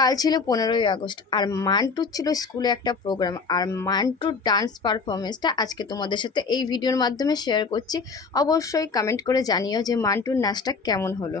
কাল ছিল পনেরোই আগস্ট। আর মান্টুর ছিল স্কুলে একটা প্রোগ্রাম আর মান্টুর ডান্স পারফরমেন্সটা আজকে তোমাদের সাথে এই ভিডিওর মাধ্যমে শেয়ার করছি। অবশ্যই কমেন্ট করে জানিও যে মান্টুর নাচটা কেমন হলো।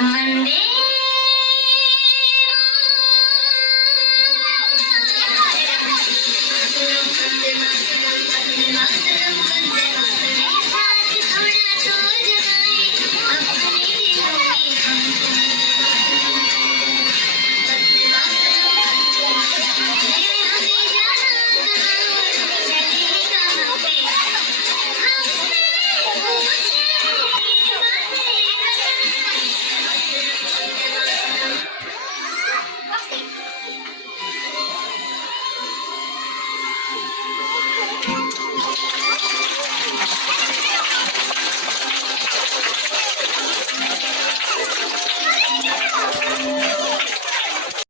Monday.